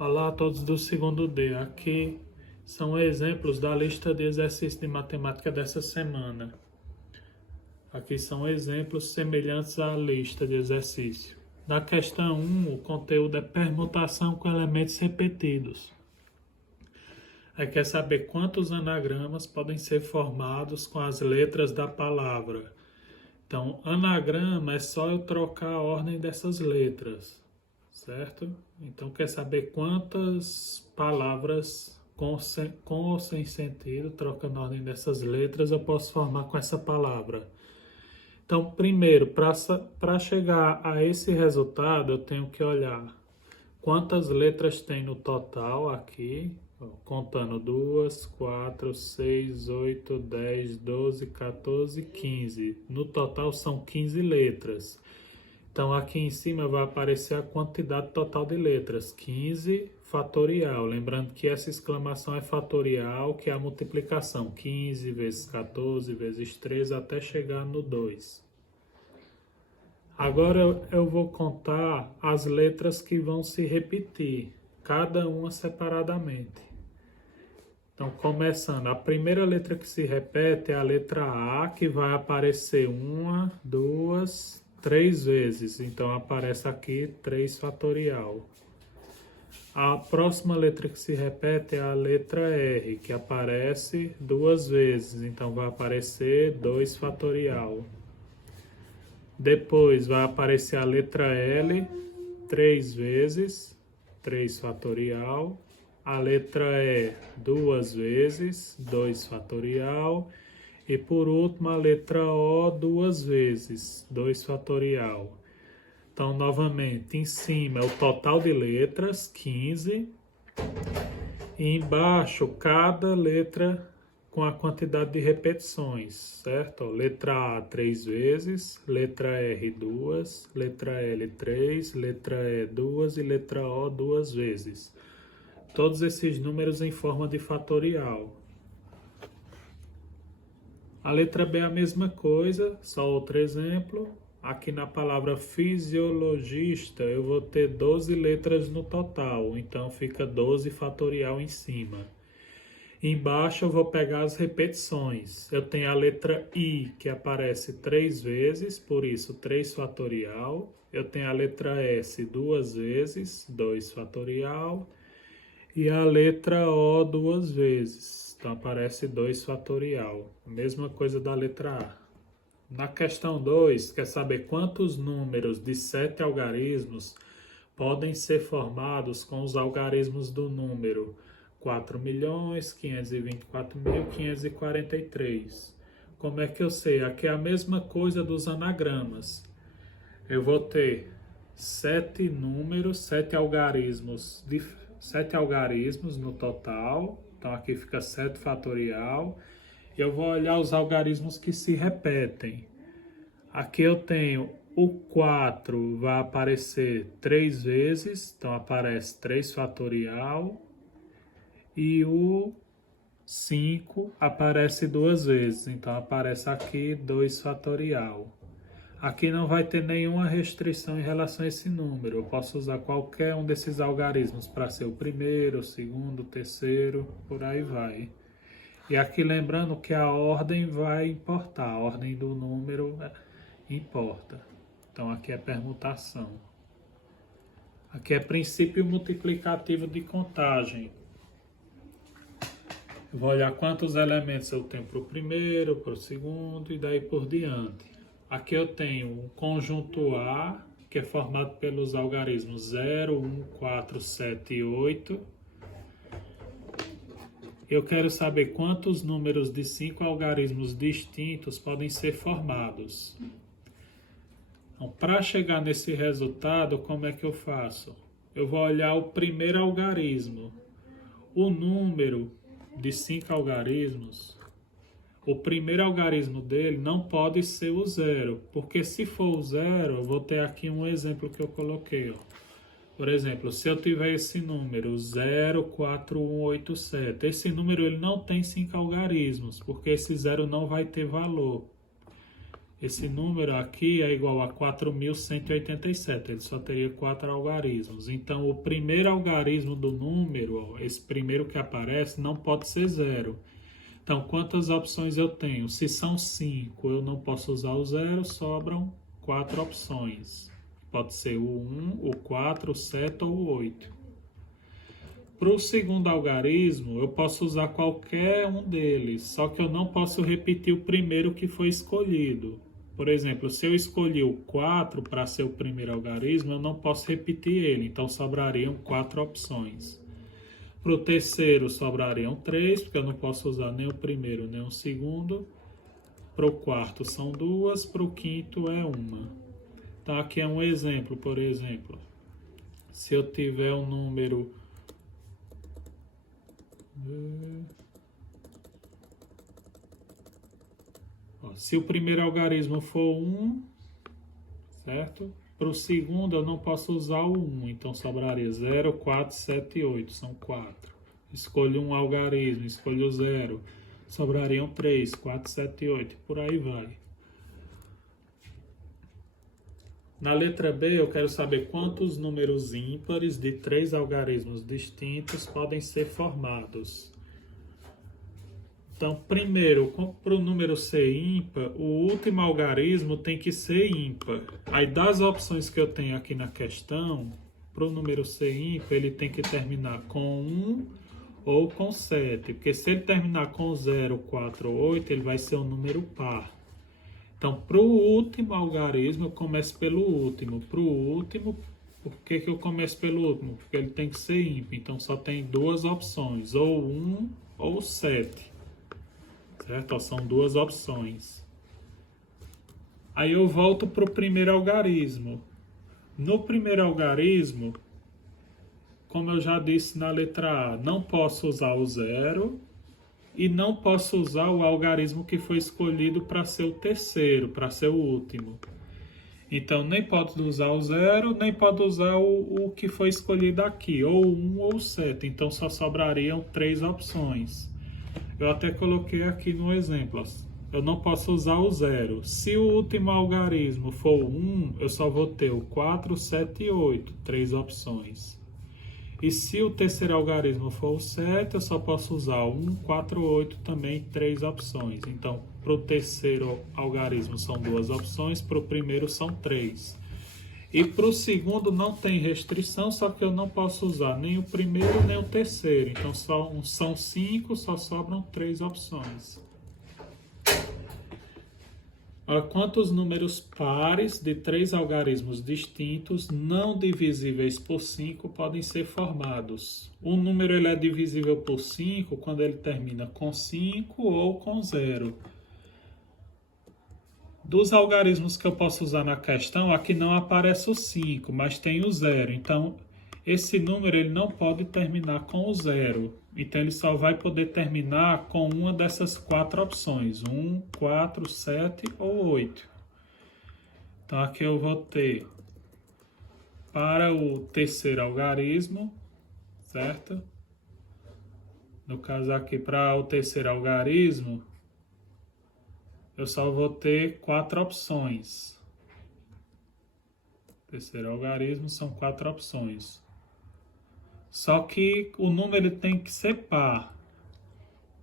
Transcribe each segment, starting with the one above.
Olá a todos do segundo D. Aqui são exemplos da lista de exercícios de matemática dessa semana. Aqui são exemplos semelhantes à lista de exercício. Na questão 1, o conteúdo é permutação com elementos repetidos. Aí quer saber quantos anagramas podem ser formados com as letras da palavra. Então, anagrama é só eu trocar a ordem dessas letras, certo? Então, quer saber quantas palavras com ou sem sentido, trocando a ordem dessas letras, eu posso formar com essa palavra. Então, primeiro, para chegar a esse resultado, eu tenho que olhar quantas letras tem no total aqui, contando 2, 4, 6, 8, 10, 12, 14, 15. No total são 15 letras. Então aqui em cima vai aparecer a quantidade total de letras, 15 fatorial. Lembrando que essa exclamação é fatorial, que é a multiplicação, 15 vezes 14 vezes 3 até chegar no 2. Agora eu vou contar as letras que vão se repetir, cada uma separadamente. Então, começando, a primeira letra que se repete é a letra A, que vai aparecer 1, 2, 3 vezes. Então, aparece aqui 3 fatorial. A próxima letra que se repete é a letra R, que aparece 2 vezes. Então, vai aparecer 2 fatorial. Depois, vai aparecer a letra L 3 vezes, 3 fatorial. A letra E 2 vezes, 2 fatorial. E por último a letra O 2 vezes, 2 fatorial. Então, novamente, em cima é o total de letras, 15. E embaixo, cada letra com a quantidade de repetições, certo? Letra A 3 vezes, letra R 2, letra L 3, letra E 2 e letra O 2 vezes. Todos esses números em forma de fatorial. A letra B é a mesma coisa, só outro exemplo. Aqui na palavra fisiologista eu vou ter 12 letras no total, então fica 12 fatorial em cima. Embaixo eu vou pegar as repetições. Eu tenho a letra I, que aparece 3 vezes, por isso 3 fatorial. Eu tenho a letra S 2 vezes, 2 fatorial. E a letra O 2 vezes, então aparece 2 fatorial, a mesma coisa da letra A. Na questão 2, quer saber quantos números de 7 algarismos podem ser formados com os algarismos do número 4.524.543. Como é que eu sei? Aqui é a mesma coisa dos anagramas. Eu vou ter 7 números, 7 algarismos diferentes. 7 algarismos no total, então aqui fica 7 fatorial. E eu vou olhar os algarismos que se repetem. Aqui eu tenho o 4, vai aparecer 3 vezes, então aparece 3 fatorial. E o 5 aparece 2 vezes, então aparece aqui 2 fatorial. Aqui não vai ter nenhuma restrição em relação a esse número. Eu posso usar qualquer um desses algarismos para ser o primeiro, o segundo, o terceiro, por aí vai. E aqui lembrando que a ordem vai importar, a ordem do número importa. Então aqui é permutação. Aqui é princípio multiplicativo de contagem. Eu vou olhar quantos elementos eu tenho para o primeiro, para o segundo e daí por diante. Aqui eu tenho um conjunto A, que é formado pelos algarismos 0, 1, 4, 7 e 8. Eu quero saber quantos números de 5 algarismos distintos podem ser formados. Então, para chegar nesse resultado, como é que eu faço? Eu vou olhar o primeiro algarismo. O número de 5 algarismos, o primeiro algarismo dele não pode ser o 0, porque se for o 0, eu vou ter aqui um exemplo que eu coloquei. Ó. Por exemplo, se eu tiver esse número 04187, esse número ele não tem 5 algarismos, porque esse 0 não vai ter valor. Esse número aqui é igual a 4.187, ele só teria 4 algarismos. Então, o primeiro algarismo do número, ó, esse primeiro que aparece, não pode ser 0. Então, quantas opções eu tenho? Se são 5, eu não posso usar o 0, sobram 4 opções. Pode ser o 1, o 4, o 7 ou o 8. Para o segundo algarismo, eu posso usar qualquer um deles, só que eu não posso repetir o primeiro que foi escolhido. Por exemplo, se eu escolhi o 4 para ser o primeiro algarismo, eu não posso repetir ele, então sobrariam 4 opções. Para o terceiro, sobrariam 3, porque eu não posso usar nem o primeiro nem o segundo. Para o quarto, são 2, para o quinto, é 1. Então, aqui é um exemplo, por exemplo. Se eu tiver um número... Se o primeiro algarismo for 1, certo? Para o segundo eu não posso usar o 1, então sobraria 0, 4, 7 e 8, são 4. Escolho um algarismo, escolho o 0, sobrariam 3, 4, 7 e 8, por aí vai. Na letra B eu quero saber quantos números ímpares de 3 algarismos distintos podem ser formados. Então, primeiro, para o número ser ímpar, o último algarismo tem que ser ímpar. Aí, das opções que eu tenho aqui na questão, para o número ser ímpar, ele tem que terminar com 1 ou com 7. Porque se ele terminar com 0, 4 ou 8, ele vai ser um número par. Então, para o último algarismo, eu começo pelo último. Para o último, por que eu começo pelo último? Porque ele tem que ser ímpar. Então, só tem 2 opções, ou 1 ou 7. Certo? São 2 opções. Aí eu volto para o primeiro algarismo. No primeiro algarismo, como eu já disse na letra A, não posso usar o 0 e não posso usar o algarismo que foi escolhido para ser o terceiro, para ser o último. Então, nem posso usar o 0, nem posso usar o que foi escolhido aqui, ou 1 ou 7. Então, só sobrariam 3 opções. Eu até coloquei aqui no exemplo. Eu não posso usar o 0. Se o último algarismo for 1, eu só vou ter o 4, 7 e 8, 3 opções. E se o terceiro algarismo for o 7, eu só posso usar 1, 4, 8, também 3 opções. Então, para o terceiro algarismo são 2 opções, para o primeiro são 3. E para o segundo não tem restrição, só que eu não posso usar nem o primeiro nem o terceiro. Então são 5, só sobram 3 opções. Quantos números pares de 3 algarismos distintos não divisíveis por 5 podem ser formados? O número ele é divisível por 5 quando ele termina com 5 ou com 0. Dos algarismos que eu posso usar na questão, aqui não aparece o 5, mas tem o 0. Então, esse número ele não pode terminar com o 0. Então, ele só vai poder terminar com uma dessas 4 opções. 1, 4, 7 ou 8. Então, aqui eu vou ter para o terceiro algarismo, certo? No caso aqui, para o terceiro algarismo, eu só vou ter 4 opções. Terceiro algarismo são 4 opções. Só que o número tem que ser par.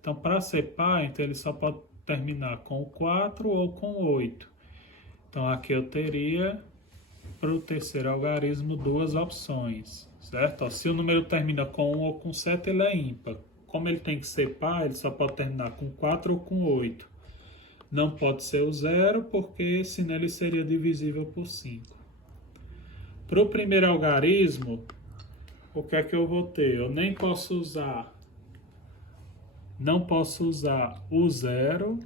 Então, para ser par, então ele só pode terminar com 4 ou com 8. Então, aqui eu teria, para o terceiro algarismo, 2 opções. Certo? Se o número termina com 1 ou com 7, ele é ímpar. Como ele tem que ser par, ele só pode terminar com 4 ou com 8. Não pode ser o 0, porque senão ele seria divisível por 5. Para o primeiro algarismo, o que é que eu vou ter? Eu nem posso usar, não posso usar o 0,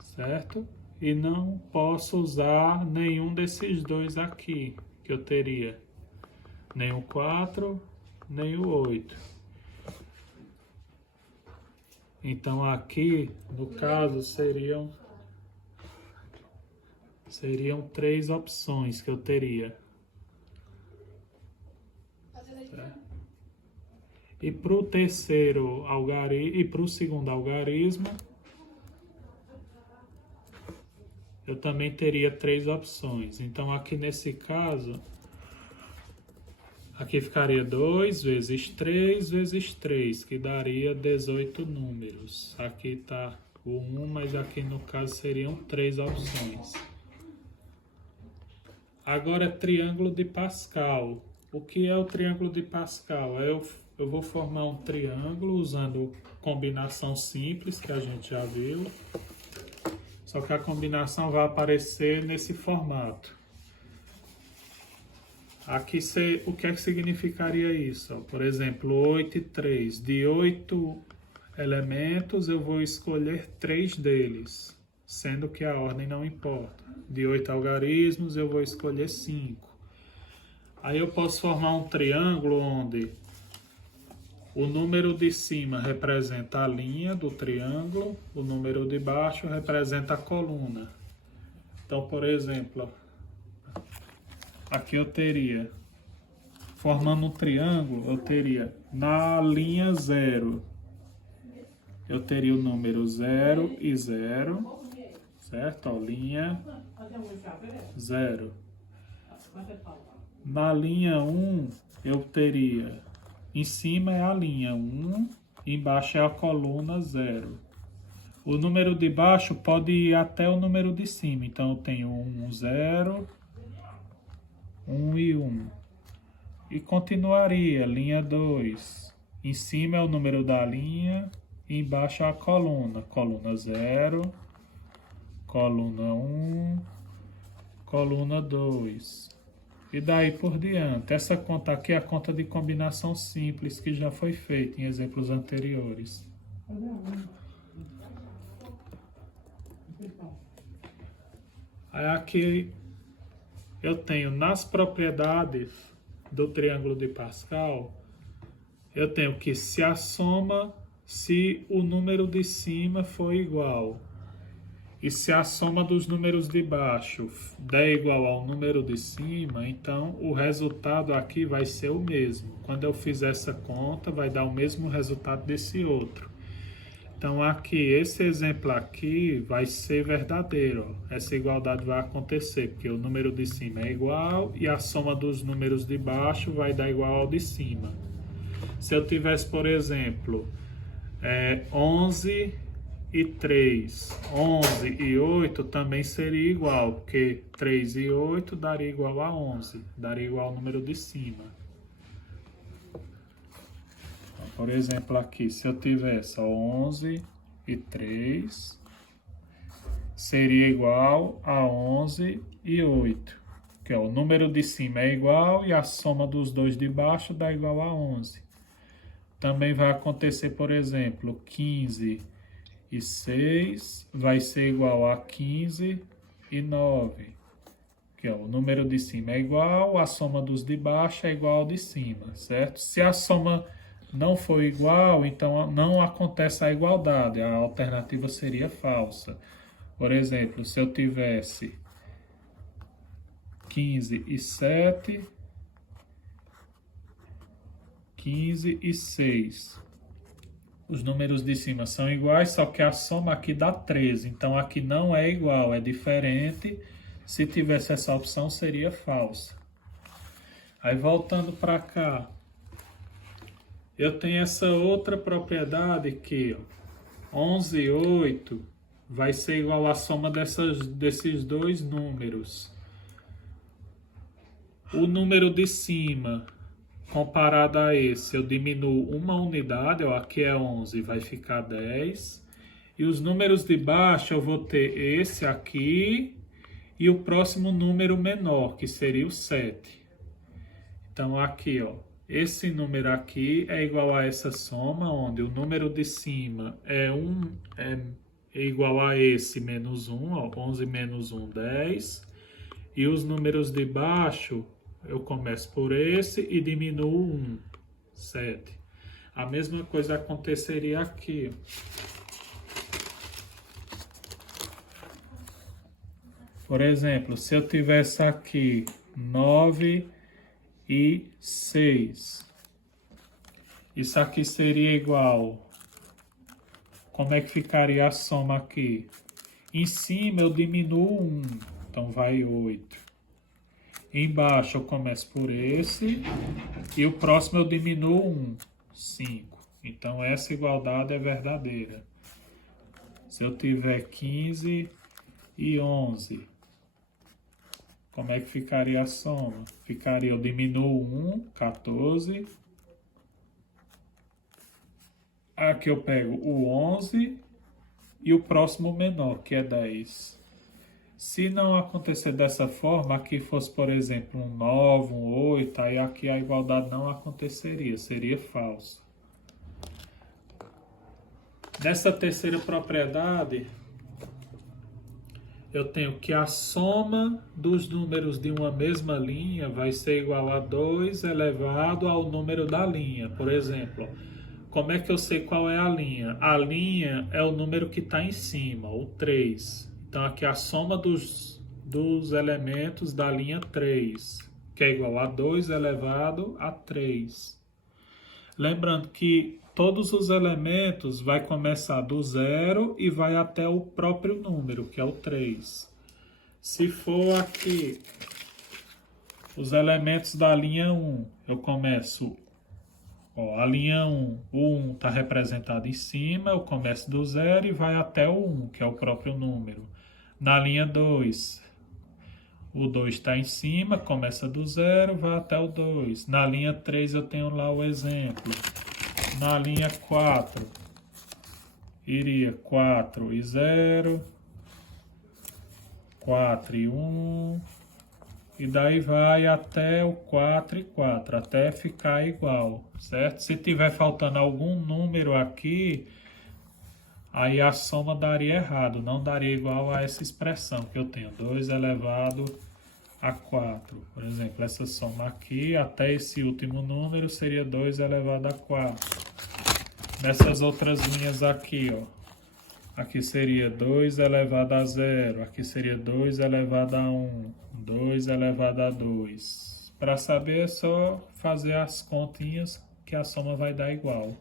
certo? E não posso usar nenhum desses dois aqui, que eu teria. Nem o 4, nem o 8. Então, aqui, no caso, seriam 3 opções que eu teria. Certo? E para o terceiro algarismo, e para o segundo algarismo, eu também teria 3 opções. Então, aqui nesse caso, aqui ficaria 2 vezes 3 vezes 3, que daria 18 números. Aqui está o 1, mas aqui no caso seriam 3 opções. Agora, triângulo de Pascal. O que é o triângulo de Pascal? Eu vou formar um triângulo usando combinação simples, que a gente já viu. Só que a combinação vai aparecer nesse formato. Aqui, o que é que significaria isso? Por exemplo, 8 e 3. De 8 elementos, eu vou escolher 3 deles, sendo que a ordem não importa. De 8 algarismos, eu vou escolher 5. Aí eu posso formar um triângulo onde o número de cima representa a linha do triângulo, o número de baixo representa a coluna. Então, por exemplo, aqui eu teria, formando um triângulo, eu teria na linha 0, eu teria o número 0 e 0, certo? Ó, linha 0. Na linha 1, eu teria, em cima é a linha 1, embaixo é a coluna 0. O número de baixo pode ir até o número de cima, então eu tenho 1, 0, 1 e 1. E continuaria, linha 2. Em cima é o número da linha, e embaixo é a coluna. Coluna 0, coluna 1, coluna 2. E daí por diante. Essa conta aqui é a conta de combinação simples que já foi feita em exemplos anteriores. Aí aqui eu tenho nas propriedades do triângulo de Pascal, eu tenho que se a soma, se o número de cima for igual, e se a soma dos números de baixo der igual ao número de cima, então o resultado aqui vai ser o mesmo. Quando eu fizer essa conta, vai dar o mesmo resultado desse outro. Então aqui, esse exemplo aqui vai ser verdadeiro. Ó. Essa igualdade vai acontecer, porque o número de cima é igual e a soma dos números de baixo vai dar igual ao de cima. Se eu tivesse, por exemplo, 11 e 3, 11 e 8 também seria igual, porque 3 e 8 daria igual a 11, daria igual ao número de cima. Então, por exemplo, aqui, se eu tivesse 11 e 3, seria igual a 11 e 8, que o número de cima é igual e a soma dos dois de baixo dá igual a 11. Também vai acontecer, por exemplo, 15 e 6 vai ser igual a 15 e 9. Que o número de cima é igual, a soma dos de baixo é igual ao de cima, certo? Se a soma não for igual, então não acontece a igualdade, a alternativa seria falsa. Por exemplo, se eu tivesse 15 e 7, 15 e 6. Os números de cima são iguais, só que a soma aqui dá 13. Então, aqui não é igual, é diferente. Se tivesse essa opção, seria falsa. Aí, voltando para cá, eu tenho essa outra propriedade aqui, ó. 11 e 8 vai ser igual à soma desses dois números. O número de cima, comparado a esse, eu diminuo uma unidade, ó, aqui é 11, vai ficar 10. E os números de baixo, eu vou ter esse aqui e o próximo número menor, que seria o 7. Então, aqui, ó, esse número aqui é igual a essa soma, onde o número de cima é igual a esse menos 1, ó, 11 menos 1, 10. E os números de baixo, eu começo por esse e diminuo 1, 7. A mesma coisa aconteceria aqui. Por exemplo, se eu tivesse aqui 9 e 6. Isso aqui seria igual. Como é que ficaria a soma aqui? Em cima eu diminuo 1, então vai 8. Embaixo eu começo por esse e o próximo eu diminuo 1, 5. Então essa igualdade é verdadeira. Se eu tiver 15 e 11, como é que ficaria a soma? Ficaria, eu diminuo 1, 14. Aqui eu pego o 11 e o próximo menor, que é 10. Se não acontecer dessa forma, aqui fosse, por exemplo, um 9, um 8, aí aqui a igualdade não aconteceria, seria falsa. Nessa terceira propriedade, eu tenho que a soma dos números de uma mesma linha vai ser igual a 2 elevado ao número da linha. Por exemplo, como é que eu sei qual é a linha? A linha é o número que está em cima, o 3. Então, aqui a soma dos elementos da linha 3, que é igual a 2 elevado a 3. Lembrando que todos os elementos vai começar do 0 e vai até o próprio número, que é o 3. Se for aqui os elementos da linha 1, eu começo, ó, a linha 1, o 1 está representado em cima, eu começo do 0 e vai até o 1, que é o próprio número. Na linha 2, o 2 está em cima, começa do 0, vai até o 2. Na linha 3 eu tenho lá o exemplo. Na linha 4, iria 4 e 0, 4 e 1, e daí vai até o 4 e 4, até ficar igual, certo? Se tiver faltando algum número aqui, aí a soma daria errado, não daria igual a essa expressão que eu tenho, 2 elevado a 4. Por exemplo, essa soma aqui, até esse último número, seria 2 elevado a 4. Nessas outras linhas aqui, ó, aqui seria 2 elevado a 0, aqui seria 2 elevado a 1, 2 elevado a 2. Para saber é só fazer as continhas que a soma vai dar igual.